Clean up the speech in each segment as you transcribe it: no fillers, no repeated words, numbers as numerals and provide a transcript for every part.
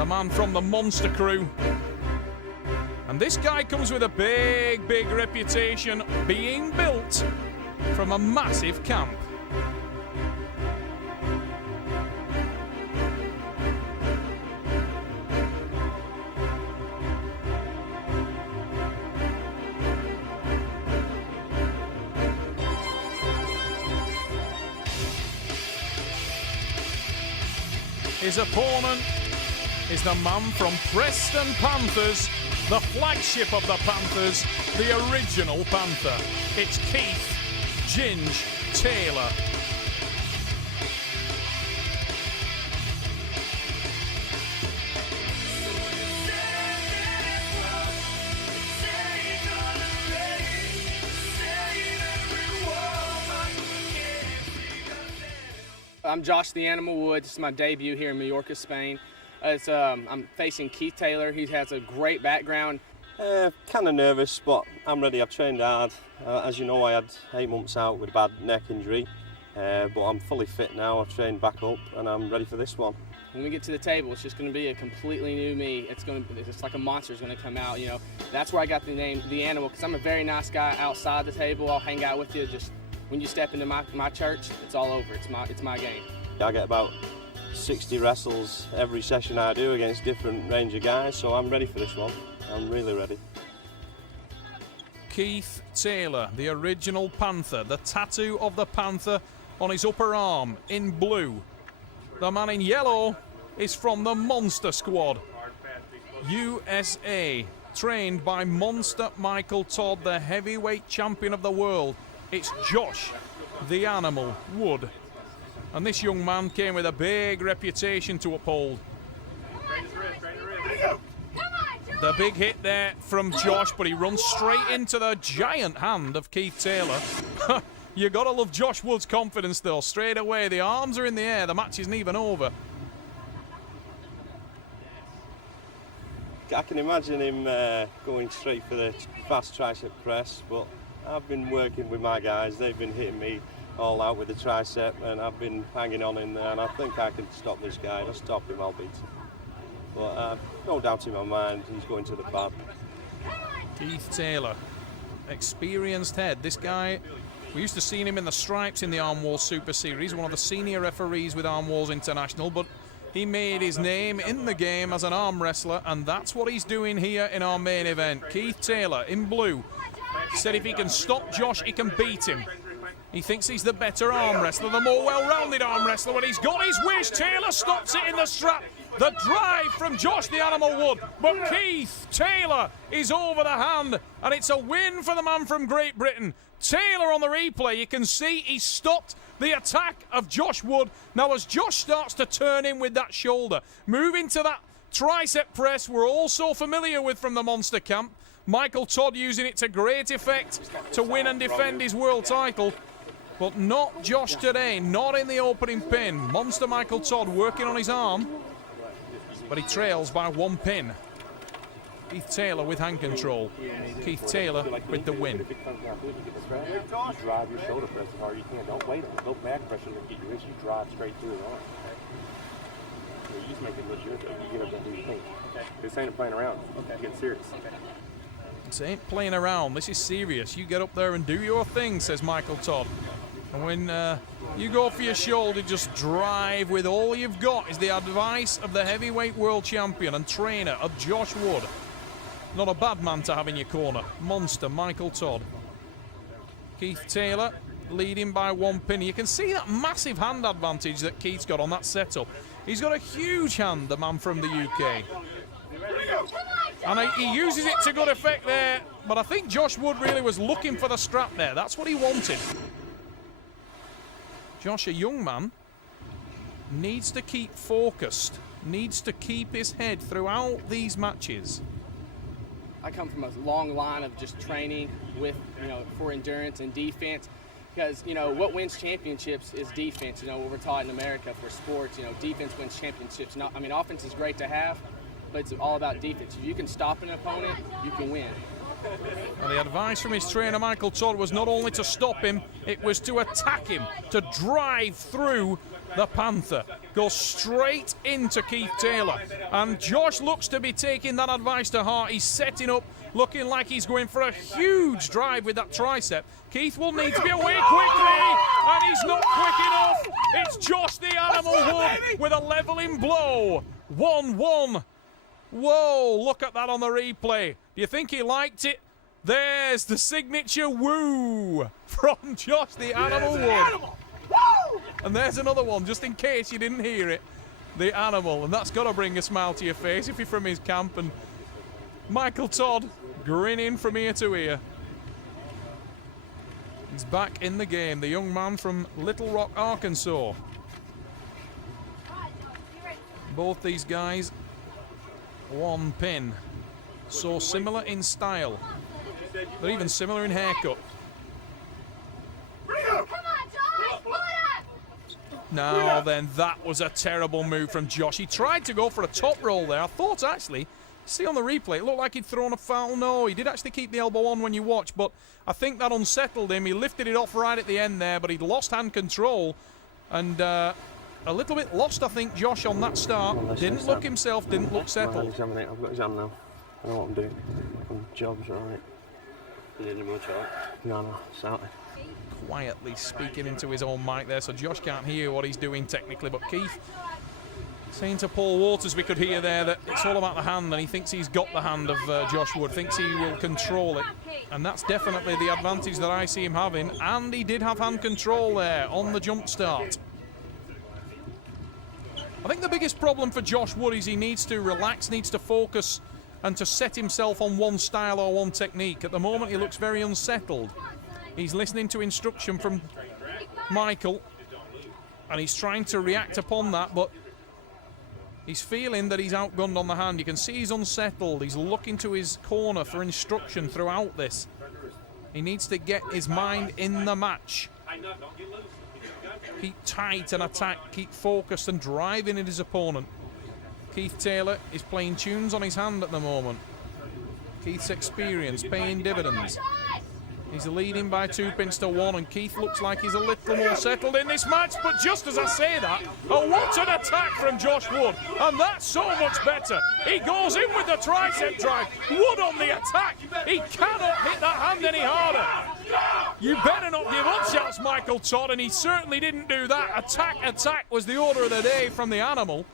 the man from the Monster Crew. And this guy comes with a big, big reputation, being built from a massive camp. His opponent is the man from Preston Panthers, the flagship of the Panthers, the original Panther. It's Keith Ginge Taylor. I'm Josh the Animal Wood. This is my debut here in Mallorca, Spain. I'm facing Keith Taylor. He has a great background. Kind of nervous, but I'm ready. I've trained hard. As you know, I had 8 months out with a bad neck injury, but I'm fully fit now. I've trained back up, and I'm ready for this one. When we get to the table, it's just going to be a completely new me. It's like a monster is going to come out. You know, that's where I got the name The Animal, because I'm a very nice guy outside the table. I'll hang out with you. Just when you step into my church, it's all over. It's my game. I get about 60 wrestles every session I do against different range of guys, so I'm ready for this one. I'm really ready. Keith Taylor, the original Panther, the tattoo of the Panther on his upper arm in blue. The man in yellow is from the Monster Squad, USA, trained by Monster Michael Todd, the heavyweight champion of the world. It's Josh the Animal Wood. And this young man came with a big reputation to uphold. The big hit there from Josh, but he runs straight into the giant hand of Keith Taylor. You gotta love Josh Wood's confidence though. Straight away, the arms are in the air, the match isn't even over. I can imagine him going straight for the fast tricep press, but I've been working with my guys. They've been hitting me all out with the tricep, and I've been hanging on in there, and I think I can stop this guy. I'll stop him, I'll beat him. But no doubt in my mind, he's going to the pad. Keith Taylor, experienced head. This guy, we used to see him in the stripes in the Arm Wars Super Series, one of the senior referees with Arm Wars International, but he made his name in the game as an arm wrestler, and that's what he's doing here in our main event. Keith Taylor in blue said if he can stop Josh, he can beat him. He thinks he's the better arm wrestler, the more well-rounded arm wrestler. When he's got his wish, Taylor stops it in the strap. The drive from Josh the Animal Wood, but Keith Taylor is over the hand, and it's a win for the man from Great Britain. Taylor on the replay, you can see he stopped the attack of Josh Wood. Now as Josh starts to turn in with that shoulder, move into that tricep press we're all so familiar with from the Monster Camp. Michael Todd using it to great effect to win and defend his world title. But not Josh today, not in the opening pin. Monster Michael Todd working on his arm, but he trails by 1 pin. Keith Taylor with hand control. Keith Taylor with the win. Drive your shoulder press as hard as you can. Don't wait on it. Go back pressure and get your wrist. You drive straight through his arm. You just make it look good. You get up and do your thing. This ain't playing around. Okay. Get serious. This ain't playing around. This is serious. You get up there and do your thing, says Michael Todd. And when you go for your shoulder, just drive with all you've got, is the advice of the heavyweight world champion and trainer of Josh Wood. Not a bad man to have in your corner. Monster Michael Todd. Keith Taylor leading by 1 pin. You can see that massive hand advantage that Keith's got on that setup. He's got a huge hand, the man from the UK. And he uses it to good effect there, but I think Josh Wood really was looking for the strap there. That's what he wanted. Josh, a young man, needs to keep focused, needs to keep his head throughout these matches. I come from a long line of just training with, for endurance and defense, because, what wins championships is defense. What we're taught in America for sports, defense wins championships. Offense is great to have, but it's all about defense. If you can stop an opponent, you can win. And the advice from his trainer, Michael Todd, was not only to stop him, it was to attack him, to drive through the Panther. Go straight into Keith Taylor. And Josh looks to be taking that advice to heart. He's setting up, looking like he's going for a huge drive with that tricep. Keith will need to be away quickly, and he's not quick enough. It's Josh the Animal Wood with a leveling blow. 1-1. Whoa, look at that on the replay. Do you think he liked it? There's the signature woo from Josh the Animal Wood. And there's another one, just in case you didn't hear it. The Animal, and that's got to bring a smile to your face if you're from his camp. And Michael Todd grinning from ear to ear. He's back in the game, the young man from Little Rock, Arkansas. Both these guys, one pin. So similar in style. They're even similar in haircut. Now then, that was a terrible move from Josh. He tried to go for a top roll there. I thought actually, see on the replay, it looked like he'd thrown a foul. No, he did actually keep the elbow on when you watch, but I think that unsettled him. He lifted it off right at the end there, but he'd lost hand control. And a little bit lost, I think, Josh, on that start. Didn't look himself, didn't look settled. I've got exam now. I know what I'm doing. Job's alright. Is it any more chalk? No, sorry. Quietly speaking into his own mic there, so Josh can't hear what he's doing technically, but Keith saying to Paul Waters, we could hear there that it's all about the hand, and he thinks he's got the hand of Josh Wood, thinks he will control it, and that's definitely the advantage that I see him having. And he did have hand control there on the jump start. I think the biggest problem for Josh Wood is he needs to relax, needs to focus, and to set himself on one style or one technique. At the moment he looks very unsettled. He's listening to instruction from Michael, and he's trying to react upon that, but he's feeling that he's outgunned on the hand. You can see he's unsettled. He's looking to his corner for instruction throughout this. He needs to get his mind in the match. Keep tight and attack, keep focused and driving at his opponent. Keith Taylor is playing tunes on his hand at the moment. Keith's experience paying dividends. He's leading by 2 pins to 1, and Keith looks like he's a little more settled in this match. But just as I say that, what an attack from Josh Wood, and that's so much better. He goes in with the tricep drive. Wood on the attack. He cannot hit that hand any harder. You better not give up, shouts Michael Todd, and he certainly didn't do that. Attack, attack was the order of the day from the Animal.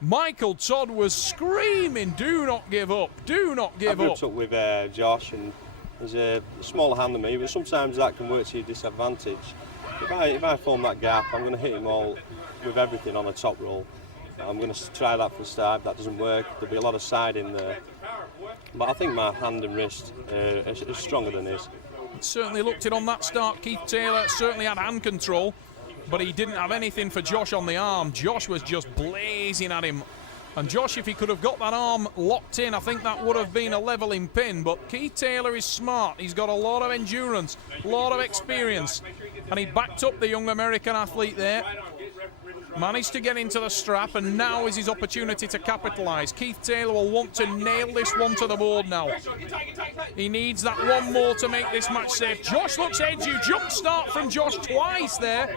Michael Todd was screaming, do not give up, do not give up. I've up with Josh, and he's a smaller hand than me, but sometimes that can work to your disadvantage. If I form that gap, I'm going to hit him all with everything on a top roll. I'm going to try that for a start. If that doesn't work, there'll be a lot of side in there. But I think my hand and wrist is stronger than his. It certainly looked it on that start. Keith Taylor certainly had hand control, but he didn't have anything for Josh on the arm. Josh was just blazing at him. And Josh, if he could have got that arm locked in, I think that would have been a leveling pin. But Keith Taylor is smart. He's got a lot of endurance, a lot of experience. And he backed up the young American athlete there. Managed to get into the strap, and now is his opportunity to capitalise. Keith Taylor will want to nail this one to the board now. He needs that one more to make this match safe. Josh looks edgy. Jump start from Josh twice there.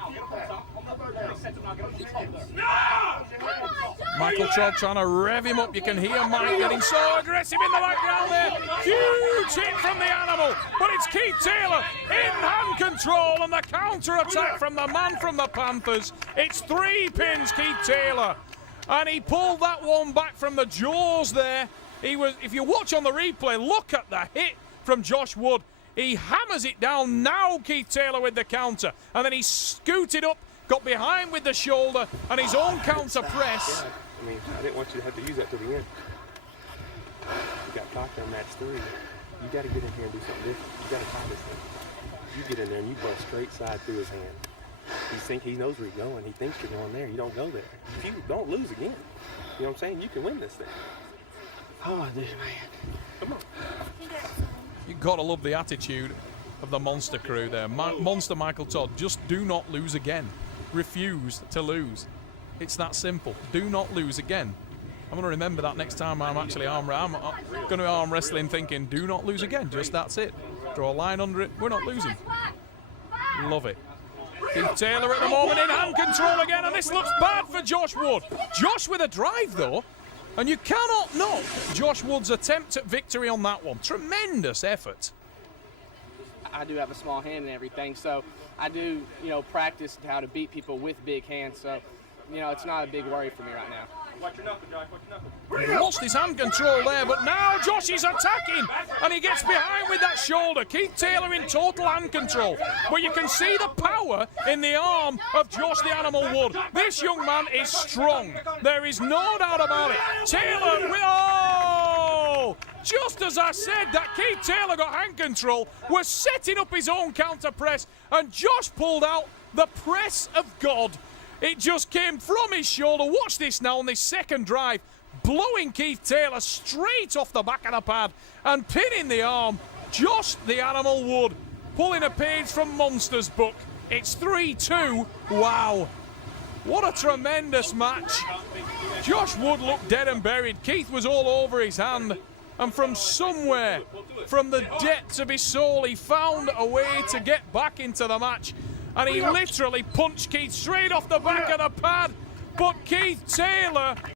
Michael Todd trying to rev him up. You can hear Mike getting so aggressive in the background there. Huge hit from the Animal, but it's Keith Taylor in hand control, and the counter attack from the man from the Panthers. It's 3 pins, Keith Taylor, and he pulled that one back from the jaws there. If you watch on the replay, look at the hit from Josh Wood. He hammers it down. Now Keith Taylor with the counter, and then he scooted up, got behind with the shoulder, and his own counter press. I mean, I didn't want you to have to use that to the end. You got caught there in match 3. You got to get in here and do something different. You got to tie this thing. You get in there and you bust straight side through his hand. He knows where you're going. He thinks you're going there. You don't go there. If you don't lose again, you know what I'm saying? You can win this thing. Oh, dear, man. Come on. You've got to love the attitude of the Monster crew there. Monster Michael Todd, just do not lose again. Refuse to lose. It's that simple. Do not lose again. I'm going to remember that next time I'm actually I'm going to arm wrestling thinking, do not lose again. Just that's it. Draw a line under it. We're not losing. Love it. Keith Taylor at the moment in hand control again, and this looks bad for Josh Wood. Josh with a drive, though, and you cannot knock Josh Wood's attempt at victory on that one. Tremendous effort. I do have a small hand and everything, so I do, practice how to beat people with big hands. So, it's not a big worry for me right now. Watch your knuckle, Josh. Watch your knuckle. He lost his hand control there, but now Josh is attacking, and he gets behind with that shoulder. Keith Taylor in total hand control, but you can see the power in the arm of Josh the Animal Wood. This young man is strong. There is no doubt about it. Taylor with, just as I said that Keith Taylor got hand control, was setting up his own counter press, and Josh pulled out the press of God. It just came from his shoulder. Watch this now on this second drive, blowing Keith Taylor straight off the back of the pad and pinning the arm. Josh the Animal Wood pulling a page from Monster's book. It's 3-2. Wow. What a tremendous match. Josh Wood looked dead and buried. Keith was all over his hand. And from somewhere, from the depths of his soul, he found a way to get back into the match. And he literally punched Keith straight off the back of the pad. But Keith Taylor